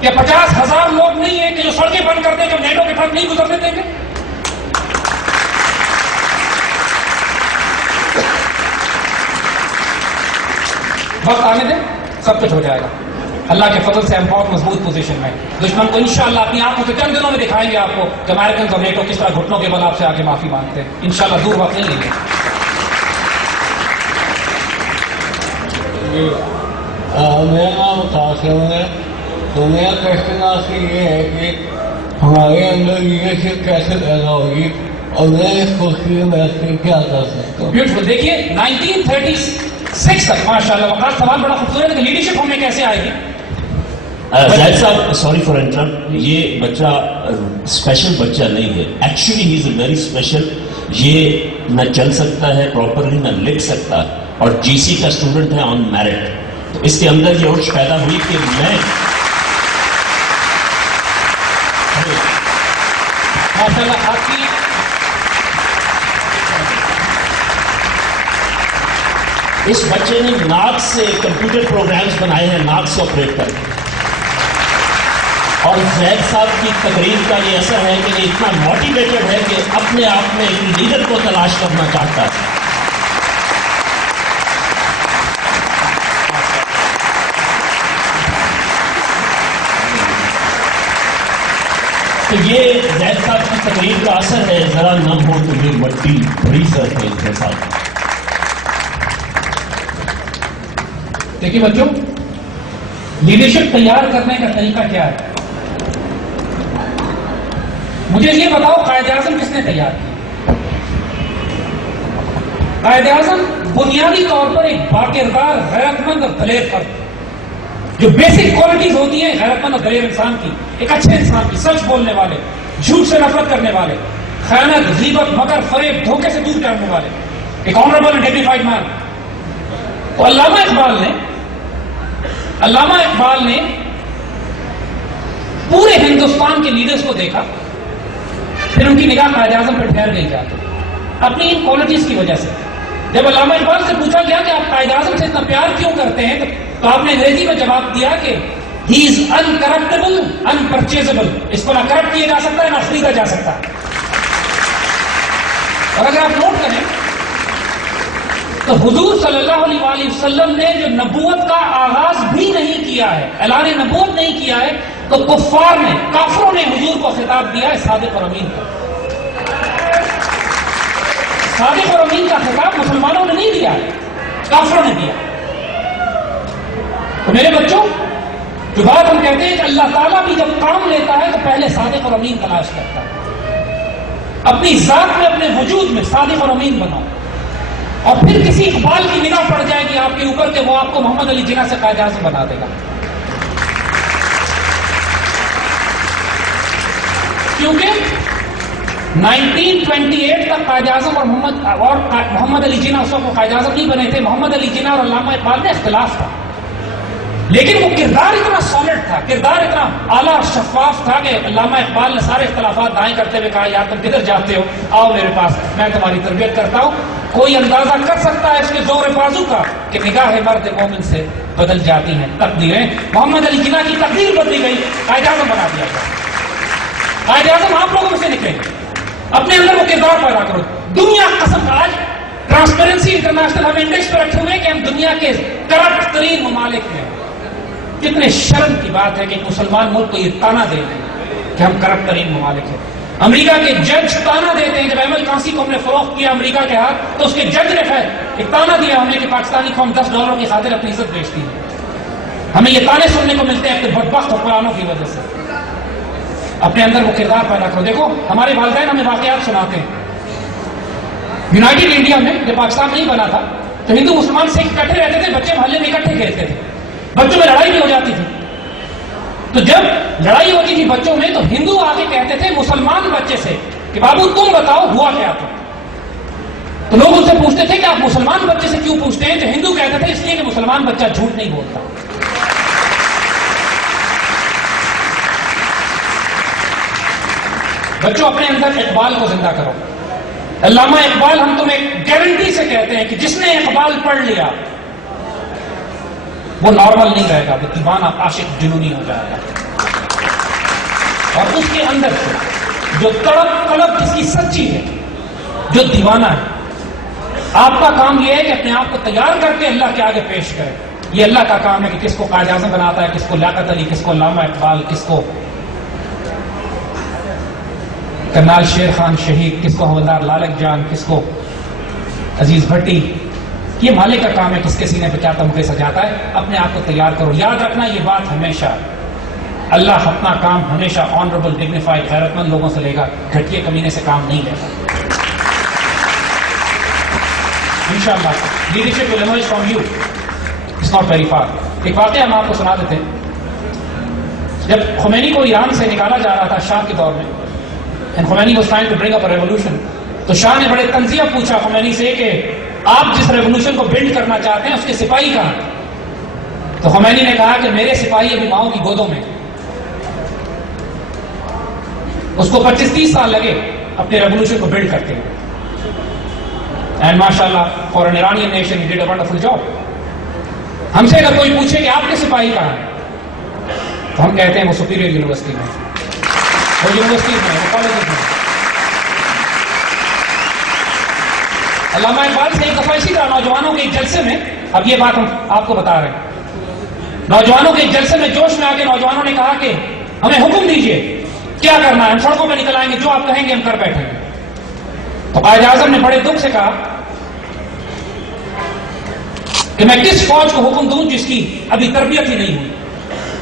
کہ 50,000 لوگ نہیں ہیں کہ جو سڑکیں بند کر دیں، جو نیٹو کے ٹرک نہیں گزرنے دیں گے؟ وقت آنے دیں، سب کچھ ہو جائے گا اللہ کے فضل سے. ہم بہت مضبوط پوزیشن میں. دشمن کو انشاءاللہ اپنی آنکھوں سے چند دنوں میں دکھائیں گے آپ کو کہ امریکن اور نیٹو کس طرح گھٹنوں کے بل آپ سے آگے معافی مانگتے ہیں. انشاءاللہ دور وقت نہیں لیں گے. میرا نام قاسم ہے. تو میرا کوشچن آپ سے یہ ہے کہ ہمارے اندر لیڈرشپ کیسے پیدا ہوگی اور میں اس کوشش میں کیا کر سکتا ہوں؟ بیوٹیفل. دیکھیے 1936 تک ماشاءاللہ وقت سوال بڑا خوبصورت ہے کہ لیڈرشپ ہمیں کیسے آئے گی. زید صاحب سوری فار انٹرپٹ، یہ بچہ اسپیشل بچہ نہیں ہے. Actually he is a very special. یہ نہ چل سکتا ہے پراپرلی، نہ لکھ سکتا، اور جی سی کا اسٹوڈنٹ ہے آن میرٹ. تو اس کے اندر یہ عرش پیدا ہوئی کہ میں ماشاءاللہ آپ کی اس بچے نے ناک سے کمپیوٹر پروگرامز بنائے ہیں، ناک سے آپریٹ کر. اور زید صاحب کی تقریر کا یہ اثر ہے کہ یہ اتنا موٹیویٹڈ ہے کہ اپنے آپ میں ایک لیڈر کو تلاش کرنا چاہتا ہے. تو یہ زید صاحب کی تقریر کا اثر ہے. ذرا نہ ہو تو یہ مٹی بڑی سر ہے اس کے ساتھ. دیکھیے بچوں، لیڈرشپ تیار کرنے کا طریقہ کیا ہے؟ مجھے یہ بتاؤ قائد اعظم کس نے تیار کیا؟ قائد اعظم بنیادی طور پر ایک باکردار، غیرت مند اور دلیر فرد. جو بیسک کوالٹیز ہوتی ہیں غیرت مند اور دلیر انسان کی، ایک اچھے انسان کی، سچ بولنے والے، جھوٹ سے نفرت کرنے والے، خیانت، غیبت، مکر، فریب، دھوکے سے دور کرنے والے، ایک آنریبل اینڈ ڈگنیفائڈ مین. تو علامہ اقبال نے پورے ہندوستان کے لیڈرز کو دیکھا، پھر ان کی نگاہ قائد اعظم پر ٹھہر گئی جاتی اپنی ان کوالٹیز کی وجہ سے. جب علامہ اقبال سے پوچھا گیا کہ آپ قائد اعظم سے اتنا پیار کیوں کرتے ہیں، تو آپ نے انگریزی میں جواب دیا کہ ہی از انکرپٹیبل انپرچیزبل. اس کو نہ کرپٹ کیا جا سکتا ہے، نہ خریدا جا سکتا. اور اگر آپ نوٹ کریں تو حضور صلی اللہ علیہ وآلہ وسلم نے جو نبوت کا آغاز بھی نہیں کیا ہے، اعلان نبوت نہیں کیا ہے، تو کفار نے، کافروں نے حضور کو خطاب دیا ہے صادق اور امین کا. صادق اور امین کا خطاب مسلمانوں نے نہیں دیا ہے، کافروں نے دیا. تو میرے بچوں، جو بات ہم کہتے ہیں کہ اللہ تعالیٰ بھی جب کام لیتا ہے تو پہلے صادق اور امین تلاش کرتا ہے. اپنی ذات میں، اپنے وجود میں صادق اور امین بناؤ، اور پھر کسی اقبال کی نگاہ پڑ جائے گی آپ کے اوپر کہ وہ آپ کو محمد علی جناح سے قائد اعظم بنا دے گا. کیونکہ 1928 تک قائد اعظم اور محمد علی جناح اس وقت قائد اعظم نہیں بنے تھے. محمد علی جناح اور علامہ اقبال میں اختلاف تھا، لیکن وہ کردار اتنا سالڈ تھا، کردار اتنا اعلیٰ اور شفاف تھا کہ علامہ اقبال نے سارے اختلافات دائیں کرتے ہوئے کہا یار تم کدھر جاتے ہو، آؤ میرے پاس، میں تمہاری تربیت کرتا ہوں. کوئی اندازہ کر سکتا ہے اس کے زور بازو کا کہ نگاہ مرد مومن سے بدل جاتی ہیں تقدیریں. محمد علی جناح کی تقدیر بدلی گئی، قائد اعظم بنا دیا گیا. قائد اعظم آپ لوگوں میں سے نکلے، اپنے اندر وہ کردار پیدا کرو. دنیا قسم آج ٹرانسپیرنسی انٹرنیشنل ہم انڈیکس پہ رکھے ہوئے کہ ہم دنیا کے کرپٹ ترین ممالک میں. کتنے شرم کی بات ہے کہ مسلمان ملک کو یہ تانا دے رہے ہیں کہ ہم کرپٹ ترین ممالک ہیں. امریکہ کے جج تانا دیتے ہیں. جب احمد کانسی کو ہم نے فروخت کیا امریکہ کے ہاتھ تو اس کے جج نے ایک تانا دیا ہمیں کہ پاکستانی قوم $10 کی خاطر اپنی عزت بیچتی ہے. ہمیں یہ تانے سننے کو ملتے ہیں اپنے بدبخت حکمرانوں کی وجہ سے. اپنے اندر وہ کردار پیدا کرو. دیکھو ہمارے والدین ہمیں واقعات سناتے ہیں. یونائٹڈ انڈیا میں جب پاکستان نہیں بنا تھا تو ہندو مسلمان سکھ اکٹھے رہتے تھے، بچے محلے میں اکٹھے کھیلتے تھے، بچوں میں لڑائی بھی ہو جاتی تھی. تو جب لڑائی ہوتی تھی بچوں میں تو ہندو آ کے کہتے تھے مسلمان بچے سے کہ بابو تم بتاؤ ہوا کیا تھا. تو لوگ ان سے پوچھتے تھے کہ آپ مسلمان بچے سے کیوں پوچھتے ہیں؟ تو ہندو کہتے تھے اس لیے کہ مسلمان بچہ جھوٹ نہیں بولتا. بچوں اپنے اندر اقبال کو زندہ کرو. علامہ اقبال ہم تمہیں گارنٹی سے کہتے ہیں کہ جس نے اقبال پڑھ لیا وہ نارمل نہیں رہے گا، وہ دیوانہ عاشق جنونی ہو جائے گا. اور اس کے اندر سے جو تڑپ طلب جس کی سچی ہے، جو دیوانہ ہے، آپ کا کام یہ ہے کہ اپنے آپ کو تیار کر کے اللہ کے آگے پیش کرے. یہ اللہ کا کام ہے کہ کس کو قائد اعظم بناتا ہے، کس کو لیاقت علی، کس کو علامہ اقبال، کس کو کرنال شیر خان شہید، کس کو حوالدار لالک جان، کس کو عزیز بھٹی. یہ مالک کا کام ہے کس کے سینے پہ کیا تمغے سجاتا ہے. اپنے آپ کو تیار کرو. یاد رکھنا یہ بات ہمیشہ، اللہ اپنا کام ہمیشہ آنریبل، ڈگنیفائڈ، غیرت مند لوگوں سے لے گا، گھٹیے کمینے سے کام نہیں لیگا. انشاءاللہ leadership will emerge from you, it's not very far. ایک واقعہ ہم آپ کو سنا دیتے ہیں. جب خمینی کو ایران سے نکالا جا رہا تھا شاہ کے دور میں، and Khomeini was trying to bring up a revolution، تو شاہ نے بڑے تنزیہ پوچھا خمینی سے کہ آپ جس ریولوشن کو بلڈ کرنا چاہتے ہیں اس کے سپاہی کہاں ہیں؟ تو خمینی نے کہا کہ میرے سپاہی ابھی ماؤں کی گودوں میں. اس کو 25-30 سال لگے اپنے ریولوشن کو بلڈ کرتے ہوئے. اینڈ ماشاء اللہ for an Iranian nation he did a wonderful job. ہم سے اگر کوئی پوچھے کہ آپ کے سپاہی کہاں ہیں تو ہم کہتے ہیں وہ سپیریئر یونیورسٹی میں، وہ یونیورسٹی میں، وہ کالجز میں. علامہ اقبال سے ایک دفعہ اسی طرح نوجوانوں کے ایک جلسے میں، اب یہ بات ہم آپ کو بتا رہے ہیں، نوجوانوں کے ایک جلسے میں جوش میں آ کے نوجوانوں نے کہا کہ ہمیں حکم دیجئے کیا کرنا ہے، ہم سڑکوں پہ نکل آئیں گے، جو آپ کہیں گے ہم کر بیٹھیں گے. تو قائد اعظم نے بڑے دکھ سے کہا کہ میں کس فوج کو حکم دوں جس کی ابھی تربیت ہی نہیں ہوئی،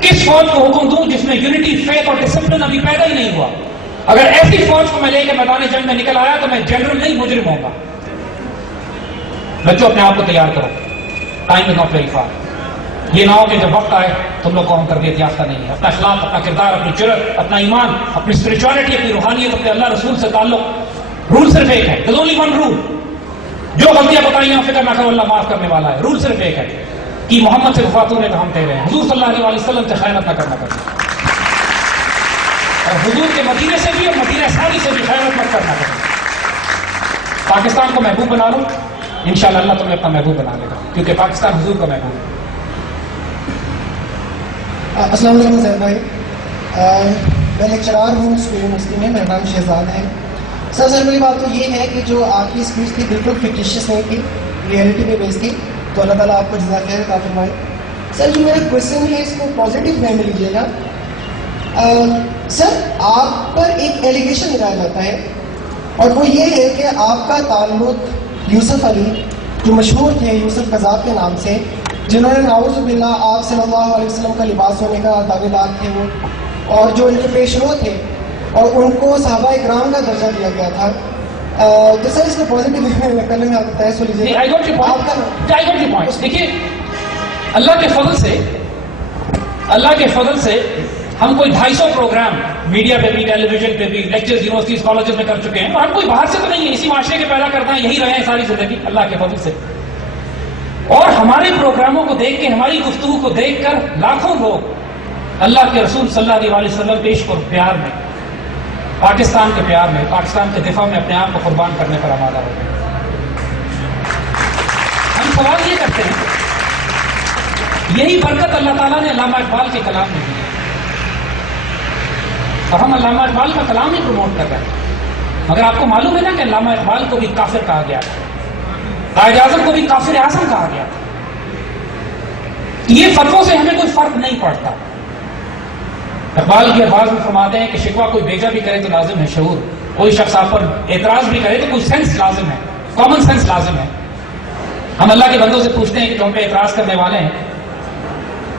کس فوج کو حکم دوں جس میں یونٹی، فیتھ اور ڈسپلن ابھی پیدا ہی نہیں ہوا. اگر ایسی فوج کو میں لے کے میدان جنگ میں نکل آیا تو میں جنرل نہیں مجرم ہوں گا. بچوں اپنے آپ کو تیار کرو، time is not very for. یہ نہ ہو کہ جب وقت آئے تم لوگ کو ہم تربیت یافتہ نہیں ہے. اپنا اخلاق، اپنا کردار، اپنی جرأت، اپنا ایمان، اپنی اسپرچولیٹی، اپنی روحانیت، اپنے اللہ رسول سے تعلق. رول صرف ایک ہے، there's only one rule. جو غلطیاں بتائی ہیں فکر نہ کرو، اللہ معاف کرنے والا ہے. رول صرف ایک ہے کہ محمد سے وفاتوں نے تو ہم تیرے ہیں، حضور صلی اللہ علیہ وسلم سے خیانت نہ کرنا پڑے، اور حضور کے مدینے سے بھی اور مدینہ ساری سے بھی خیانت مت کرنا پڑے. پاکستان کو محبوب بنا لو، انشاءاللہ اللہ تمہیں اپنا محبوب بنا لے گا، کیونکہ پاکستان حضور کا محبوب ہے. السلام علیکم زید بھائی، میں لیکچرار ہوں اسکول یونیورسٹی میں، میرا نام شہزاد ہے. سر پہلی بات تو یہ ہے کہ جو آپ کی اسپیچ تھی بالکل فکٹیشیس نہیں تھی، ریئلٹی پہ بیس تھی، تو اللہ تعالیٰ آپ کو جزاک خیر عطا فرمائے. سر جو میرا کوشچن ہے اس کو پازیٹیو وے میں لیجیے گا. سر آپ پر ایک ایلیگیشن لگایا جاتا ہے اور وہ یہ ہے کہ آپ کا تعلق یوسف علی جو مشہور تھے یوسف قذاب کے نام سے، جنہوں نے نعوذ باللہ آپ صلی اللہ علیہ وسلم کا لباس ہونے کا دعوے دار تھے وہ، اور جو ان کے پیش رو تھے اور ان کو صحابہ اکرام کا درجہ دیا گیا تھا. تو سر اس کو پازیٹیو پہلے میں آپ کو تیسر لیجیے. I got your point. دیکھیے اللہ کے فضل سے ہم کوئی 250 پروگرام میڈیا پہ بھی، ٹیلی ویژن پہ بھی، لیکچرز یونیورسٹیز کالجز میں کر چکے ہیں، اور ہم کوئی باہر سے تو نہیں ہے، اسی معاشرے کے پیدا کرتے ہیں، یہی رہے ہیں ساری زندگی اللہ کے فضل سے. اور ہمارے پروگراموں کو دیکھ کے، ہماری گفتگو کو دیکھ کر لاکھوں لوگ اللہ کے رسول صلی اللہ علیہ وسلم کے عشق اور پیار میں، پاکستان کے پیار میں، پاکستان کے دفاع میں اپنے آپ کو قربان کرنے پر آمادہ ہو گئے. ہم سوال یہ کرتے ہیں، یہی برکت اللہ تعالیٰ نے علامہ اقبال کے کلام میں دی، اور ہم علامہ اقبال کا کلام ہی پروموٹ کر رہے ہیں. مگر آپ کو معلوم ہے نا کہ علامہ اقبال کو بھی کافر کہا گیا تھا، قائد اعظم کو بھی کافر اعظم کہا گیا تھا. یہ فتووں سے ہمیں کوئی فرق نہیں پڑتا. اقبال کی الفاظ میں فرماتے ہیں کہ شکوہ کوئی بیجا بھی کرے تو لازم ہے شعور، کوئی شخص آپ پر اعتراض بھی کرے تو کوئی سینس لازم ہے، کامن سینس لازم ہے. ہم اللہ کے بندوں سے پوچھتے ہیں کہ جو ہم پہ اعتراض کرنے والے ہیں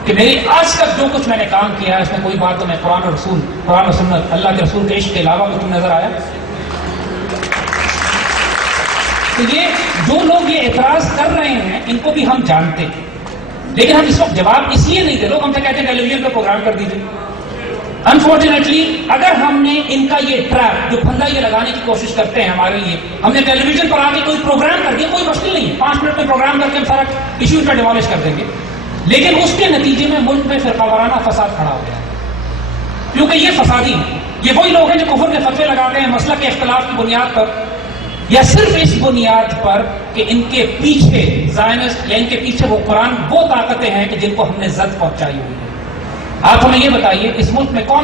کہ میری آج تک جو کچھ میں نے کام کیا ہے اس میں کوئی بات تمہیں قرآن اور سنت، اللہ کے رسول کے عشق کے علاوہ کچھ نظر آیا؟ تو یہ جو لوگ یہ اعتراض کر رہے ہیں ان کو بھی ہم جانتے ہیں، لیکن ہم اس وقت جواب اس لیے نہیں دے. لوگ ہم سے کہتے ہیں ٹیلی ویژن پہ پروگرام کر دیجیے. انفارچونیٹلی اگر ہم نے ان کا یہ ٹریپ، جو پھندا یہ لگانے کی کوشش کرتے ہیں ہمارے لیے، ہم نے ٹیلی ویژن پر آ کے کوئی پروگرام کر دیا، کوئی مشکل نہیں ہے، 5 منٹ میں پروگرام کر کے ہم سارا ایشوز کا ڈیمالش کر دیں گے، لیکن اس کے نتیجے میں ملک میں فرقہ وارانہ فساد کھڑا ہو گیا، کیونکہ یہ فسادی ہیں. یہ وہی لوگ ہیں جو کفر کے فتوے لگاتے ہیں مسلک کے اختلاف کی بنیاد پر، یا صرف اس بنیاد پر کہ ان کے پیچھے زائنسٹ یا ان کے پیچھے وہ قرآن، وہ طاقتیں ہیں کہ جن کو ہم نے زد پہنچائی ہوئی ہے. آپ ہمیں یہ بتائیے اس ملک میں کون